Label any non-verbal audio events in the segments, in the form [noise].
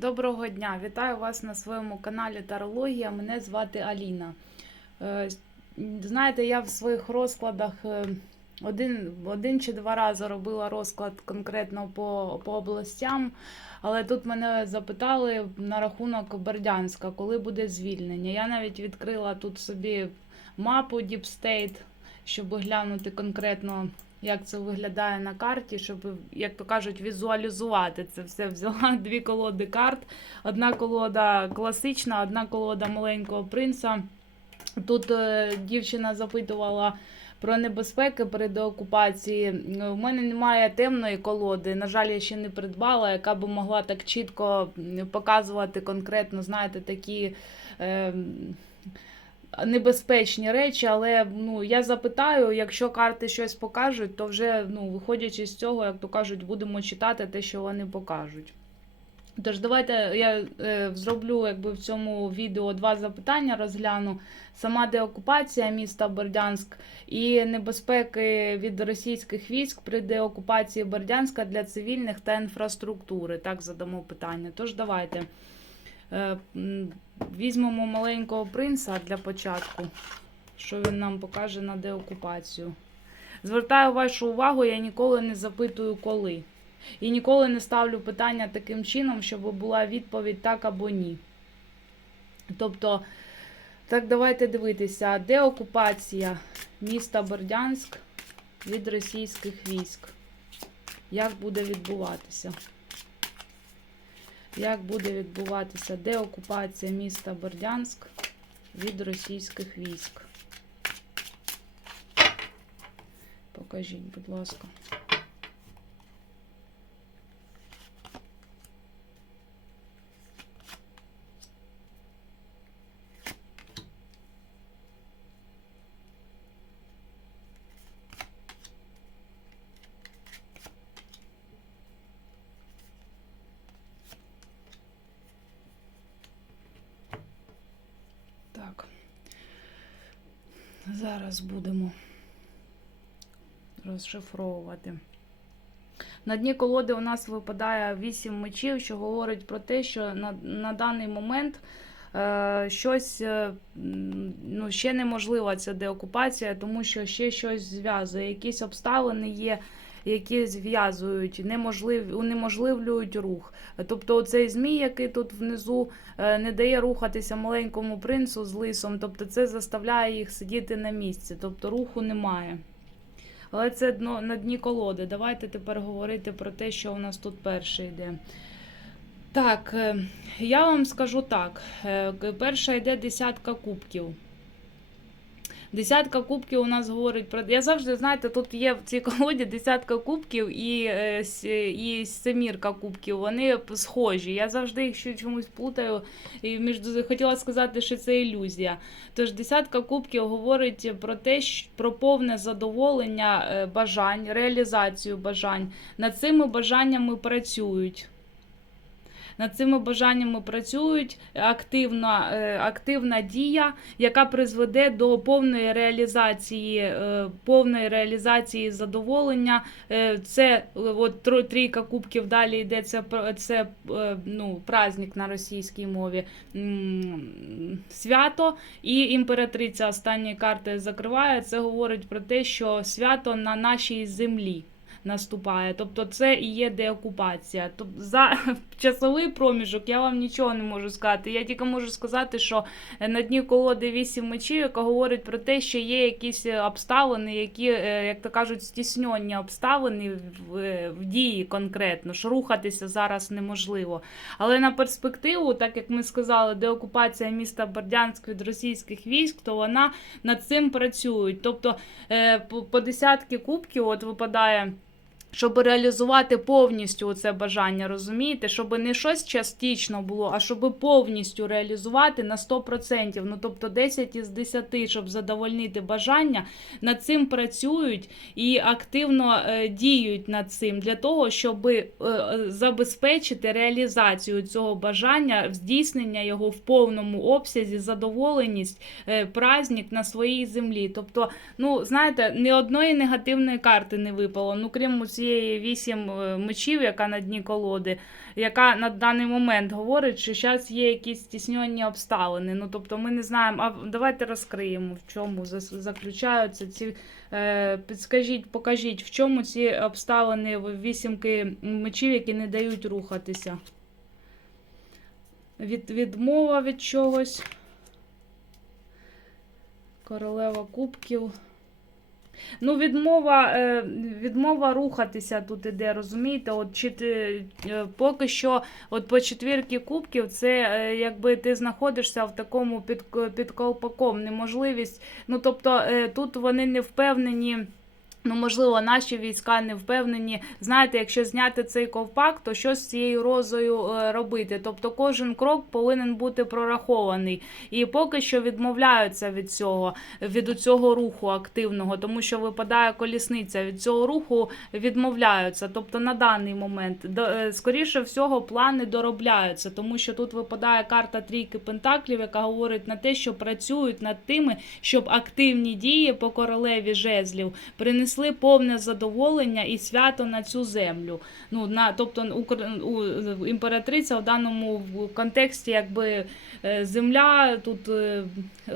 Доброго дня! Вітаю вас на своєму каналі Тарологія. Мене звати Аліна. Е, Знаєте, я в своїх розкладах е, один, один чи два рази робила розклад конкретно по, по областям, але тут мене запитали на рахунок Бердянська, коли буде звільнення. Я навіть відкрила тут собі мапу Deep State, щоб глянути конкретно як це виглядає на карті, щоб, як то кажуть, візуалізувати це все. Взяла [laughs] дві колоди карт. Одна колода класична, одна колода маленького принца. Тут е, дівчина запитувала про небезпеки при деокупації. У мене немає темної колоди. На жаль, я ще не придбала, яка би могла так чітко показувати конкретно, знаєте, такі. Е, небезпечні речі, але ну я запитаю, якщо карти щось покажуть, то вже ну виходячи з цього, як то кажуть, будемо читати те, що вони покажуть. Тож, давайте я е, зроблю якби в цьому відео два запитання, розгляну. Сама деокупація міста Бердянськ і небезпеки від російських військ при деокупації Бердянська для цивільних та інфраструктури. Так задамо питання. Тож давайте. Е, Візьмемо маленького принца для початку, що він нам покаже на деокупацію. Звертаю вашу увагу, я ніколи не запитую коли. І ніколи не ставлю питання таким чином, щоб була відповідь так або ні. Тобто, так давайте дивитися, деокупація міста Бердянськ від російських військ. Як буде відбуватися? Як буде відбуватися деокупація міста Бердянськ від російських військ? Покажіть, будь ласка. Так. Зараз будемо розшифровувати. На дні колоди у нас випадає 8 мечів, що говорить про те, що на, на даний момент е, щось е, ну, ще неможлива ця деокупація, тому що ще щось зв'язує. Якісь обставини є, які зв'язують, неможлив, унеможливлюють рух. Тобто, оцей змій, який тут внизу е, не дає рухатися маленькому принцу з лисом, тобто це заставляє їх сидіти на місці, тобто руху немає. Але це дно на дні колоди. Давайте тепер говорити про те, що у нас тут перше йде. Так, е, я вам скажу так: е, перша йде десятка кубків. Десятка кубків у нас говорить про. Я завжди, знаєте, тут є в цій колоді десятка кубків і, е, і семірка кубків. Вони схожі. Я завжди їх чомусь плутаю. І між хотіла сказати, що це ілюзія. Тож десятка кубків говорить про те, про повне задоволення е, бажань, реалізацію бажань. Над цими бажаннями працюють. Над цими бажаннями працюють активна, е, активна дія, яка призведе до повної реалізації, е, повної реалізації задоволення. Е, Це от трійка кубків далі йде. Це, це ну, праздник на російській мові. Свято і імператриця останні карти закриває. Це говорить про те, що свято на нашій землі. Наступає, тобто це і є деокупація. Тобто за [laughs] часовий проміжок я вам нічого не можу сказати. Я тільки можу сказати, що на дні колоди вісім мечів, яка говорить про те, що є якісь обставини, які, е, як то кажуть, стісненні обставини в, е, в дії конкретно, що рухатися зараз неможливо. Але на перспективу, так як ми сказали, деокупація міста Бердянськ від російських військ, то вона над цим працює. Тобто е, по десятки кубків от випадає. Щоб реалізувати повністю це бажання, розумієте, щоб не щось частично було, а щоб повністю реалізувати на 100%. Ну тобто 10 із 10, щоб задовольнити бажання, над цим працюють і активно е, діють над цим для того, щоб е, забезпечити реалізацію цього бажання, здійснення його в повному обсязі, задоволеність, е, праздник на своїй землі. Тобто, ну знаєте, ні одної негативної карти не випало. Ну крім ці цієї вісім е, мечів, яка на дні колоди, яка на даний момент говорить, що зараз є якісь стісненні обставини. Ну тобто ми не знаємо. А давайте розкриємо, в чому заключаються ці. Е, підскажіть, покажіть, в чому ці обставини вісімки мечів, які не дають рухатися. Від, відмова від чогось. Королева кубків. Ну, відмова, е, відмова рухатися тут іде, розумієте? От чи ти, е, поки що, от по четвірки кубків, це е, якби ти знаходишся в такому під, під колпаком, неможливість. Ну, тобто тут вони не впевнені. Ну, можливо, наші війська не впевнені. Знаєте, якщо зняти цей ковпак, то що з цією розою е, робити? Тобто кожен крок повинен бути прорахований. І поки що відмовляються від цього, від цього руху активного, тому що випадає колісниця. Від цього руху відмовляються. Тобто на даний момент, е, скоріше всього, плани доробляються, тому що тут випадає карта трійки пентаклів, яка говорить на те, що працюють над тими, щоб активні дії по королеві жезлів принесли повне задоволення і свято на цю землю. Ну, на, тобто у, імператриця в даному контексті, якби е, земля, тут е, е,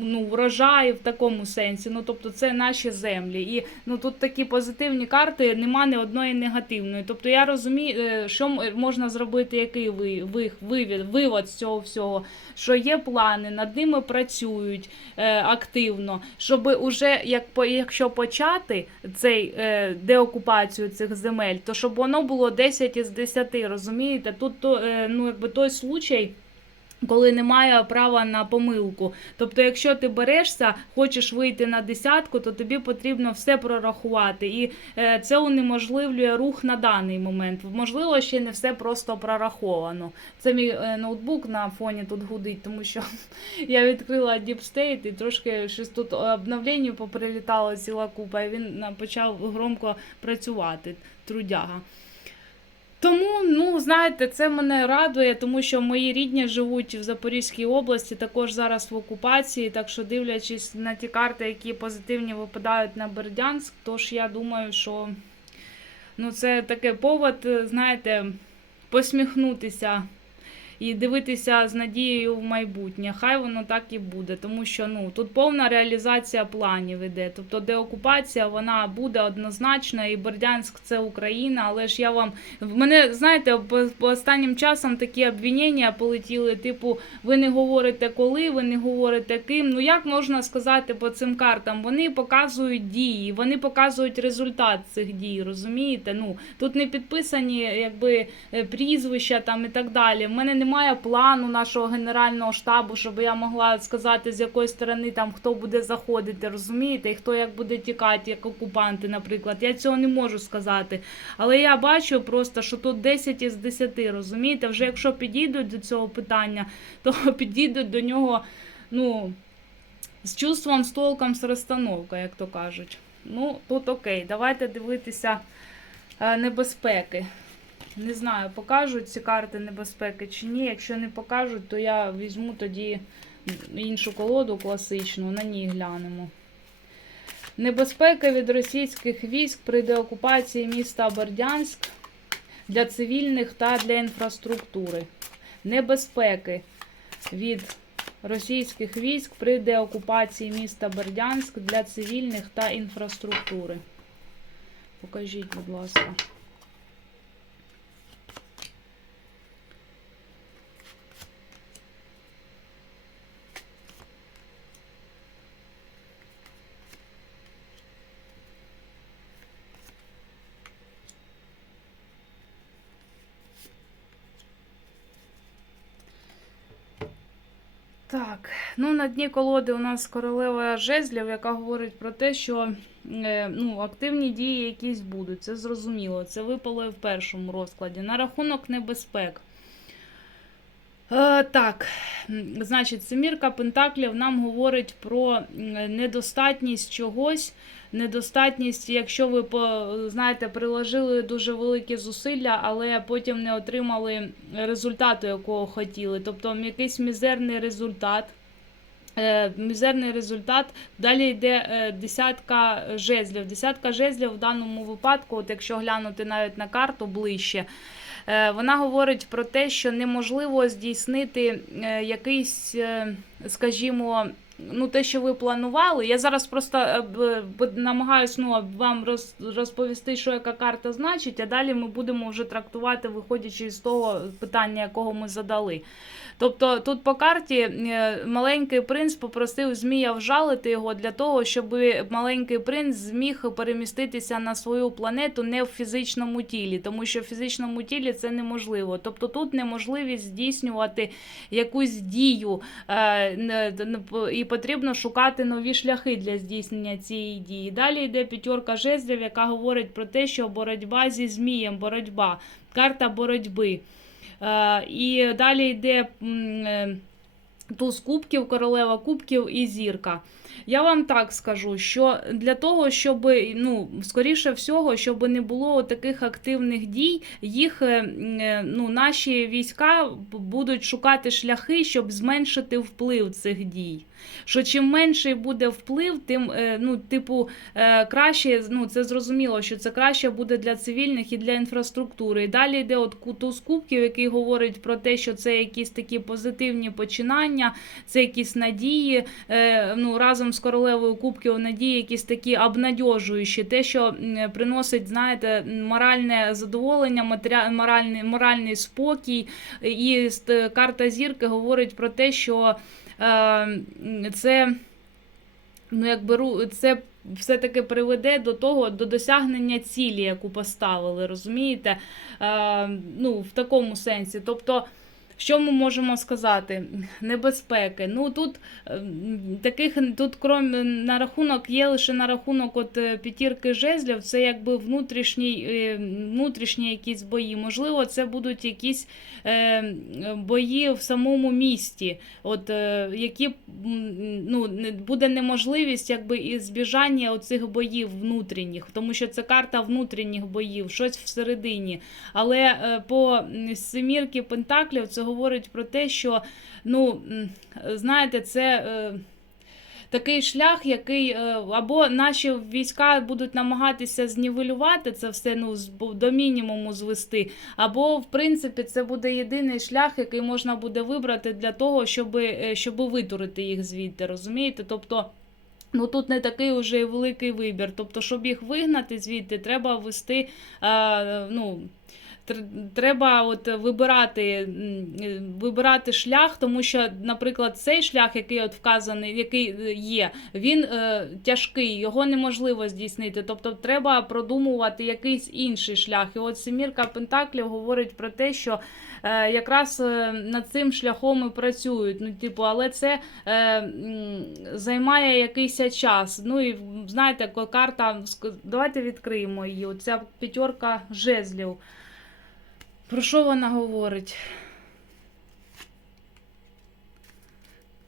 ну, врожай в такому сенсі. Ну, тобто це наші землі. І ну, тут такі позитивні карти, нема ні одної негативної. Тобто я розумію, е, що можна зробити, який ви, ви, вивід, вивод з цього всього, що є плани, над ними працюють активно, щоб уже як якщо почати цей е, деокупацію цих земель, то щоб воно було 10 із 10, розумієте? Тут то, е, ну, якби той случай. Коли немає права на помилку. Тобто, якщо ти берешся, хочеш вийти на десятку, то тобі потрібно все прорахувати. І е, це унеможливлює рух на даний момент. Можливо, ще не все просто прораховано. Це мій е, ноутбук на фоні тут гудить, тому що [laughs] я відкрила Deep State і трошки щось тут обновлення поприлітало ціла купа, і він на- почав громко працювати. Трудяга. Тому, ну знаєте, це мене радує, тому що мої рідні живуть в Запорізькій області, також зараз в окупації. Так що, дивлячись на ті карти, які позитивні випадають на Бердянськ, тож я думаю, що ну, це таке повод, знаєте, посміхнутися і дивитися з надією в майбутнє. Хай воно так і буде, тому що ну тут повна реалізація планів іде. Тобто деокупація вона буде однозначно, і Бердянськ це Україна. Але ж я вам в мене знаєте, по, останнім часом такі обвинення полетіли. Типу, ви не говорите коли, ви не говорите ким. Ну як можна сказати по цим картам? Вони показують дії, вони показують результат цих дій. Розумієте? Ну тут не підписані якби е, прізвища там і так далі. В мене немає плану нашого генерального штабу, щоб я могла сказати, з якої сторони там хто буде заходити, розумієте, і хто як буде тікати, як окупанти, наприклад. Я цього не можу сказати. Але я бачу просто, що тут 10 із 10, розумієте? Вже якщо підійдуть до цього питання, то [laughs] підійдуть до нього, ну. З чувством, з толком, з розстановкою, як то кажуть. Ну, тут окей, давайте дивитися е, небезпеки. Не знаю, покажуть ці карти небезпеки чи ні. Якщо не покажуть, то я візьму тоді іншу колоду класичну, на ній глянемо. Небезпека від російських військ при деокупації міста Бердянськ для цивільних та для інфраструктури. Небезпеки від російських військ при деокупації міста Бердянськ для цивільних та інфраструктури. Покажіть, будь ласка. Так, ну на дні колоди у нас королева жезлів, яка говорить про те, що е, ну, активні дії якісь будуть. Це зрозуміло. Це випало в першому розкладі. На рахунок небезпек. Е, так, значить, семірка Пентаклів нам говорить про недостатність чогось. Недостатність, якщо ви знаєте, приложили дуже великі зусилля, але потім не отримали результату, якого хотіли. Тобто якийсь мізерний результат. Е, Мізерний результат. Далі йде е, десятка жезлів. Десятка жезлів в даному випадку, от якщо глянути навіть на карту ближче, вона говорить про те, що неможливо здійснити е, якийсь, е, скажімо, ну те, що ви планували. Я зараз просто е, намагаюсь ну, вам розповісти, що яка карта значить, а далі ми будемо вже трактувати, виходячи з того питання, якого ми задали. Тобто тут по карті е, маленький принц попросив Змія вжалити його для того, щоб маленький принц зміг переміститися на свою планету не в фізичному тілі, тому що в фізичному тілі це неможливо. Тобто тут неможливість здійснювати якусь дію, е, і потрібно шукати нові шляхи для здійснення цієї дії. Далі йде п'ятерка жезлів, яка говорить про те, що боротьба зі змієм, боротьба, карта боротьби. Е, І далі йде е, туз кубків, королева кубків і зірка. Я вам так скажу, що для того, щоб ну скоріше всього, щоб не було таких активних дій, їх е, ну наші війська будуть шукати шляхи, щоб зменшити вплив цих дій. Що чим менший буде вплив, тим е, ну, типу, е, краще, ну це зрозуміло, що це краще буде для цивільних і для інфраструктури. І далі йде от ку- туз кубків, який говорить про те, що це якісь такі позитивні починання, це якісь надії. Е, ну, разом з королевою кубків надії, якісь такі обнадьожуючі, те, що приносить, знаєте, моральне задоволення, матеріа- моральний, моральний спокій. І карта зірки говорить про те, що це. Ну, якби це все-таки приведе до того, до досягнення цілі, яку поставили, розумієте? Е, ну, в такому сенсі. Тобто, що ми можемо сказати? Небезпеки. Ну тут е, таких тут, крім на рахунок, є лише на рахунок от е, п'ятірки жезлів, це якби внутрішній, е, внутрішні якісь бої. Можливо, це будуть якісь бої в самому місті, от які ну, буде неможливість якби і збіжання оцих боїв внутрішніх, тому що це карта внутрішніх боїв, щось всередині. Але по семірки Пентаклів це говорить про те, що ну, знаєте, це. е, Такий шлях, який е, або наші війська будуть намагатися знівелювати це все ну до мінімуму звести, або в принципі це буде єдиний шлях, який можна буде вибрати для того, щоб, щоб витурити їх звідти. Розумієте? Тобто. Ну тут не такий уже великий вибір. Тобто, щоб їх вигнати звідти, треба ввести. Е, ну, Треба от вибирати, е, вибирати шлях, тому що, наприклад, цей шлях, який от вказаний, який е, є, він е, тяжкий, його неможливо здійснити. Тобто треба продумувати якийсь інший шлях. І от Семірка Пентаклів говорить про те, що е, якраз е, над цим шляхом і працюють. Ну, типу, але це е, займає якийсь час. Ну і знаєте, карта, давайте відкриємо її. Оця п'ятерка жезлів. Про що вона говорить?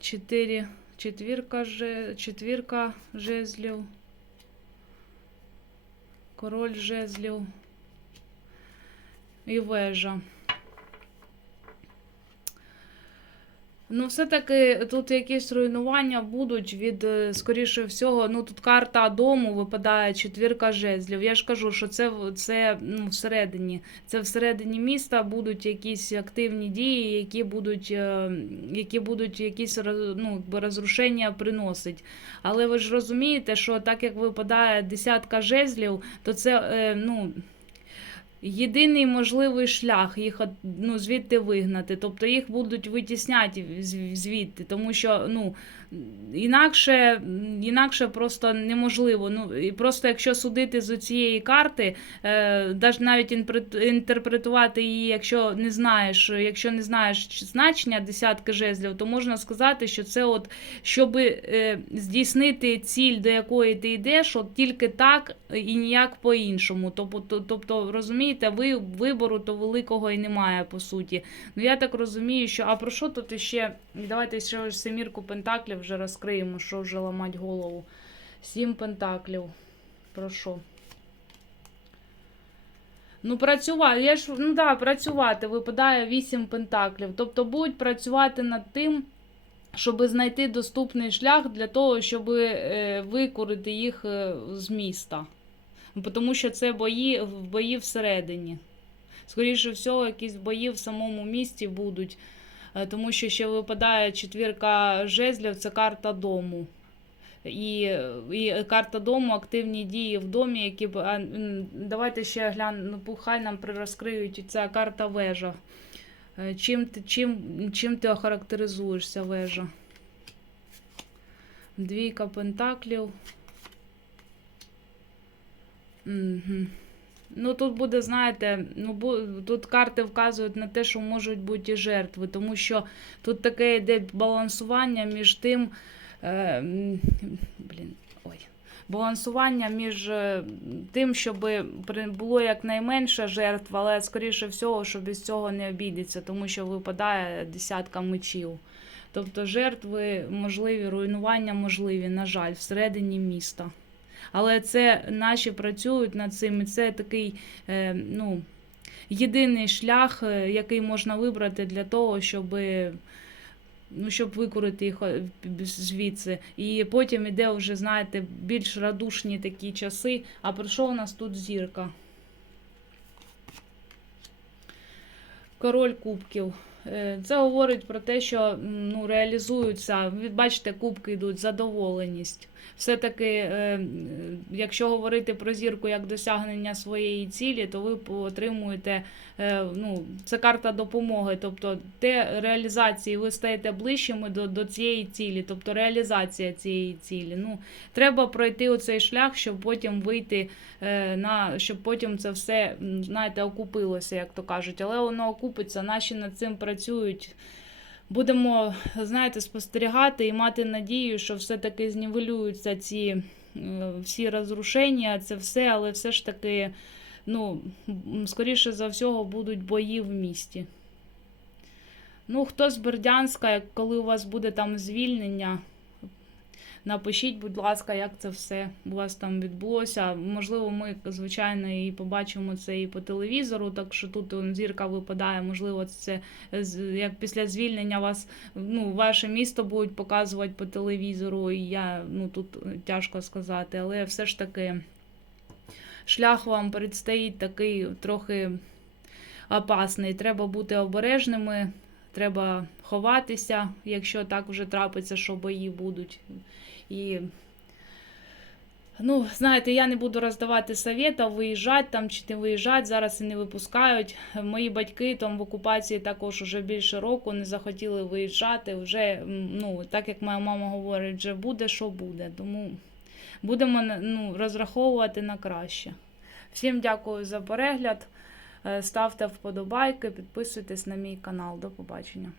Чотири, четвірка, четвірка жезлів. Король жезлів. І вежа. Ну, все-таки тут якісь руйнування будуть від, е, скоріше всього, ну тут карта дому випадає четвірка жезлів. Я ж кажу, що це, це ну, всередині. Це всередині міста будуть якісь активні дії, які будуть, е, які будуть якісь ну, розрушення приносить. Але ви ж розумієте, що так як випадає десятка жезлів, то це е, ну. Єдиний можливий шлях їх ну, звідти вигнати. Тобто їх будуть витісняти звідти, тому що ну, інакше, інакше просто неможливо. Ну, і просто якщо судити з цієї карти, е, навіть інтерпретувати її, якщо не знаєш, якщо не знаєш значення десятки жезлів, то можна сказати, що це от щоб е, здійснити ціль, до якої ти йдеш, от тільки так і ніяк по-іншому. Тобто, тобто розумієте, ви вибору то великого і немає по суті. Ну я так розумію, що а про що тут іще? Давайте ще семірку пентаклів вже розкриємо, що вже ламать голову. Сім пентаклів. Про що? Ну, працювати. Я ж ну да, працювати. Випадає вісім пентаклів. Тобто будуть працювати над тим, щоб знайти доступний шлях для того, щоб е, викурити їх е, з міста. Тому що це бої, бої всередині. Скоріше всього, якісь бої в самому місті будуть, е, тому що ще випадає четвірка жезлів це карта дому. І, і карта дому, активні дії в домі, які а, давайте ще глянемо, ну, хай нам розкриють ця карта вежа. Е, Чим чим, чим ти охарактеризуєшся вежа? Двійка пентаклів. Ну, тут буде, знаєте, ну, тут карти вказують на те, що можуть бути і жертви, тому що тут таке йде балансування між тим. Е, блін, ой. Балансування між е, тим, щоб було якнайменше жертв, але скоріше всього, що без цього не обійдеться, тому що випадає десятка мечів. Тобто жертви можливі, руйнування можливі, на жаль, всередині міста. Але це наші працюють над цим, і це такий е, ну, єдиний шлях, е, який можна вибрати для того, щоб, ну, щоб викурити їх е, звідси. І потім іде вже, знаєте, більш радушні такі часи. А про що у нас тут зірка? Король кубків. Е, Це говорить про те, що ну, реалізуються, бачите, кубки йдуть, задоволеність. Все-таки, е, якщо говорити про зірку як досягнення своєї цілі, то ви отримуєте, е, ну, це карта допомоги. Тобто те реалізації, ви стаєте ближчими до, до цієї цілі, тобто реалізація цієї цілі. Ну, треба пройти оцей шлях, щоб потім вийти на щоб потім це все, знаєте, окупилося, як то кажуть. Але воно окупиться, наші над цим працюють. Будемо, знаєте, спостерігати і мати надію, що все-таки знівелюються ці е, всі розрушення, це все, але все ж таки, ну, скоріше за всього, будуть бої в місті. Ну, хто з Бердянська, коли у вас буде там звільнення, Напишіть, будь ласка, як це все у вас там відбулося. Можливо, ми, звичайно, і побачимо це і по телевізору, так що тут зірка випадає. Можливо, це як після звільнення вас ну, ваше місто будуть показувати по телевізору. І я ну тут тяжко сказати, але все ж таки шлях вам предстоїть такий трохи опасний. Треба бути обережними. Треба ховатися, якщо так вже трапиться, що бої будуть. І, ну, знаєте, я не буду роздавати совета, виїжджати там чи не виїжджати, зараз і не випускають. Мої батьки там в окупації також уже більше року не захотіли виїжджати. Вже, ну, так як моя мама говорить, вже буде, що буде. Тому будемо ну, розраховувати на краще. Всім дякую за перегляд. Е, Ставте вподобайки, підписуйтесь на мій канал. До побачення.